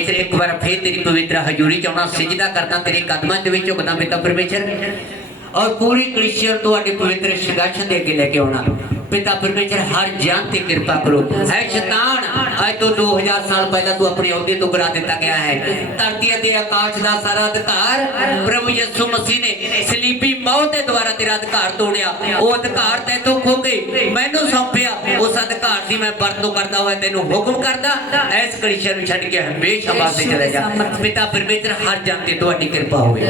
ਫਿਰ ਇੱਕ ਵਾਰ ਫੇਰ ਤੇਰੀ ਪਵਿੱਤਰ ਹਜ਼ੂਰੀ ਚ ਆਉਣਾ ਸਜਦਾ ਕਰਦਾ ਤੇਰੇ ਕਦਮਾਂ ਦੇ ਵਿੱਚ ਝੁਕਦਾ ਪਿਤਾ ਪਰਮੇਸ਼ਰ। ਔਰ ਪੂਰੀ ਕ੍ਰਿਸਚੀਅਨ ਤੁਹਾਡੇ ਪਵਿੱਤਰ ਸ਼ਿਗਾਸ਼ਨ ਦੇ ਅੱਗੇ ਲੈ ਕੇ ਆਉਣਾ। ਪਿਤਾ ਪਰਮੇਸ਼ਰ ਹਰ ਜਾਨ ਤੇ ਕਿਰਪਾ ਕਰੋ। ਹੈ ਸ਼ੈਤਾਨ ਅੱਜ ਤੋਂ 2000 ਸਾਲ ਪਹਿਲਾਂ ਤੂੰ ਆਪਣੇ ਅਹੁਦੇ ਤੋਂ ਗਿਰਾ ਦਿੱਤਾ ਗਿਆ ਹੈ। ਧਰਤੀ ਅਤੇ ਆਕਾਸ਼ ਦਾ ਸਾਰਾ ਅਧਿਕਾਰ ਪ੍ਰਭੂ ਯਿਸੂ ਮਸੀਹ ਨੇ ਸਲੀਬੀ ਮੌਤ ਦੇ ਦੁਆਰਾ ਤੇਰਾ ਅਧਿਕਾਰ ਤੋੜਿਆ। ਉਹ ਅਧਿਕਾਰ ਤੈਨੂੰ ਖੋ ਕੇ ਮੈਨੂੰ ਸੌਂਪਿਆ। ਉਸ ਅਧਿਕਾਰ ਦੀ ਮੈਂ ਵਰਤੋਂ ਕਰਦਾ ਹੋਇਆ ਤੈਨੂੰ ਹੁਕਮ ਕਰਦਾ। ਐਸ ਕ੍ਰਿਸ਼ਨ ਨੂੰ ਛੱਡ ਕੇ ਹਮੇਸ਼ਾ ਵਾਸਤੇ ਚਲੇ ਜਾ। ਪਿਤਾ ਪਰਮੇਸ਼ਰ ਹਰ ਜਨ ਤੇ ਤੁਹਾਡੀ ਕਿਰਪਾ ਹੋਵੇ।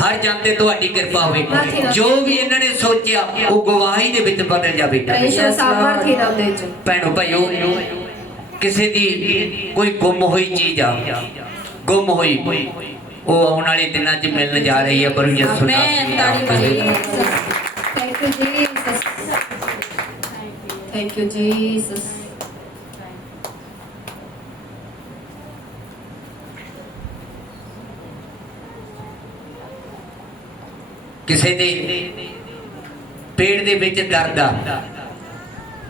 ਹਰ ਜਨ ਤੇ ਤੁਹਾਡੀ ਕਿਰਪਾ ਹੋਵੇ। ਜੋ ਵੀ ਇਹਨਾਂ ਨੇ ਸੋਚਿਆ ਉਹ ਗਵਾਹੀ ਦੇ ਵਿੱਚ ਬਦਲ ਜਾਵੇ ਪਰਮੇਸ਼ਰ ਸਾਮਰਥੀ ਦਾ ਉਹਦੇ ਚ। ਭੈਣੋ ਭਾਈਓ ਕਿਸੇ ਦੀ ਕੋਈ ਗੁੰਮ ਹੋਈ ਚੀਜ਼ ਆ ਗੁੰਮ ਹੋਈ ਉਹ ਆਉਣ ਵਾਲੇ ਦਿਨਾਂ 'ਚ ਮਿਲਣ ਜਾ ਰਹੀ ਹੈ ਪਰ ਯਿਸੂ ਆਮੇਨ ਤਾੜੀ ਮਾਰੀ thank you Jesus thank you Jesus ਕਿਸੇ ਦੇ ਪੇਟ ਦੇ ਵਿੱਚ ਦਰਦ ਆ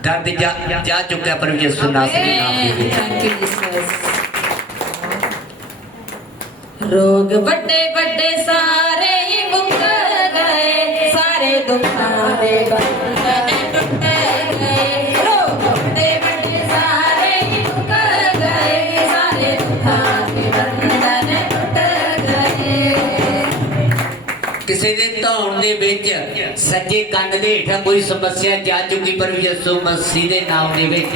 ਦਰਦ ਜਾ ਜਾ ਚੁੱਕਿਆ ਪਰ ਯਿਸੂ ਨਾਮ ਦੇ ਨਾਮ ਦੇ ਵਿੱਚ। ਥੈਂਕ ਯੂ ਜੀਸਸ ਰੋਗ ਵੱਡੇ ਵੱਡੇ ਸਾਰੇ ਹੀ ਮੁੱਕ ਦੇ ਧੌਣ ਦੇ ਵਿੱਚ ਸੱਜੇ ਕੰਨ ਦੇ ਹੇਠਾਂ ਕੋਈ ਸਮੱਸਿਆ ਜਾ ਚੁੱਕੀ ਪਰ ਯਿਸੂ ਮਸੀਹ ਦੇ ਨਾਮ ਦੇ ਵਿੱਚ।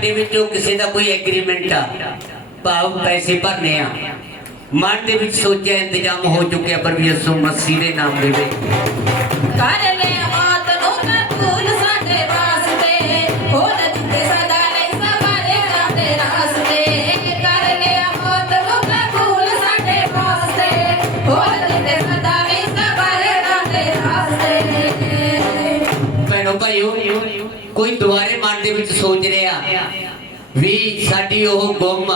ਸਾਰੇ ਵਿੱਚੋਂ ਕਿਸੇ ਦਾ ਕੋਈ ਐਗਰੀਮੈਂਟ ਆ, ਭਾਵ ਪੈਸੇ ਭਰਨੇ ਆ। ਮਨ ਦੇ ਵਿੱਚ ਸੋਚਿਆ ਇੰਤਜ਼ਾਮ ਹੋ ਚੁੱਕਿਆ, ਪਰ ਵੀ ਯਿਸੂ ਮਸੀਹ ਦੇ ਨਾਮ ਦੇ ਵਿੱਚ। ਕਰ ਲੈ ਕੋਈ ਦੁਆਰੇ ਮਨ ਦੇ ਵਿੱਚ ਸੋਚ ਰਿਹਾ ਵੀ ਸਾਡੀ ਉਹ ਗੁੰਮ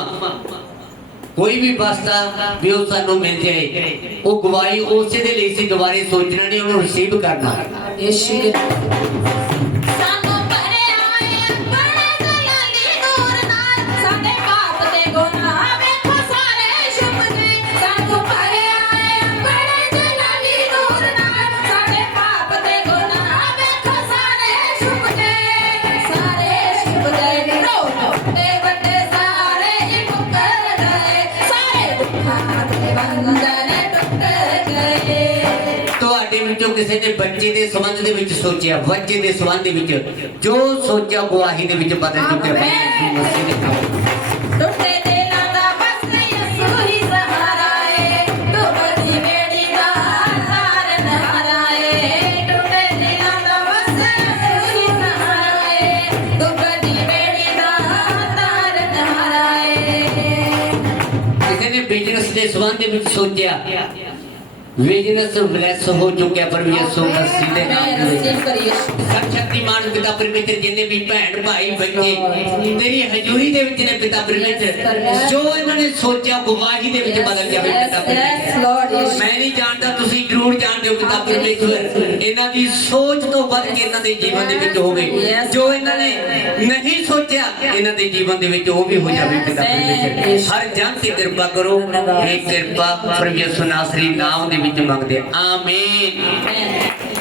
ਕੋਈ ਵੀ ਵਸਤਾ ਵੀ ਉਹ ਸਾਨੂੰ ਮਿਲ ਜਾਏ। ਉਹ ਗਵਾਹੀ ਉਸੇ ਦੇ ਲਈ ਸੀ ਦੁਬਾਰੇ ਸੋਚਣਾ ਨਹੀਂ, ਉਹਨੂੰ ਰਿਸੀਵ ਕਰਨਾ। ਯੇਸ਼ੂ ਦੇ ਵਿੱਚੋਂ ਕਿਸੇ ਨੇ ਬੱਚੇ ਦੇ ਸੰਬੰਧ ਦੇ ਵਿੱਚ ਸੋਚਿਆ ਬੱਚੇ ਦੇ ਸੰਬੰਧ ਦੇ ਵਿੱਚ ਜੋ ਸੋਚਿਆ ਗਵਾਹੀ ਦੇ ਵਿੱਚ ਬਦਲ ਚੁੱਕਿਆ। ਪਰ ਕਿਸੇ ਨੇ ਬਿਜ਼ਨਸ ਦੇ ਪਰ ਯਿਸੂ ਮਸੀਹ ਦੇ ਨਾਮ ਦੇ ਵਿੱਚ ਰਸੀਵ ਕਰੀਏ ਸਰਸ਼ਕਤੀਮਾਨ ਪਿਤਾ ਪਰਮੇਸ਼ਰ ਜਿੰਨੇ ਵੀ ਭੈਣ ਭਾਈ ਬੱਚੇ ਤੇਰੀ ਹਜ਼ੂਰੀ ਦੇ ਵਿੱਚ ਨੇ ਪਿਤਾ ਪਰਮੇਸ਼ਰ ਜੋ ਇਹਨਾਂ ਨੇ ਸੋਚਿਆ ਗਵਾਹੀ ਦੇ ਵਿੱਚ ਬਦਲ ਜਾਵੇ ਪਿਤਾ ਪਰਮੇਸ਼ਰ ਮੈਂ ਨਹੀਂ ਜਾਣਦਾ ਤੁਸੀਂ ਜ਼ਰੂਰ ਜਾਣਦੇ ਹੋ ਪਿਤਾ ਪਰਮੇਸ਼ਰ ਇਹਨਾਂ ਦੀ ਸੋਚ ਤੋਂ ਵੱਧ ਕੇ ਇਹਨਾਂ ਦੇ ਜੀਵਨ ਦੇ ਵਿੱਚ ਹੋਵੇ ਜੋ ਇਹਨਾਂ ਨੇ ਨਹੀਂ ਸੋਚਿਆ ਇਹਨਾਂ ਦੇ ਜੀਵਨ ਦੇ ਵਿੱਚ ਉਹ ਵੀ ਹੋ ਜਾਵੇ ਪਿਤਾ ਪਰਮੇਸ਼ਰ ਹਰ ਜਨ ਤੇ ਕਿਰਪਾ ਕਰੋ ਇਹ ਕਿਰਪਾ ਪਰਮੇਸ਼ਰ ਨਾਸਰੀ ਨਾਮ ਦੇ ਵਿੱਚ ਮੰਗਦੇ ਹਾਂ। ਆਮੀਨ Amen.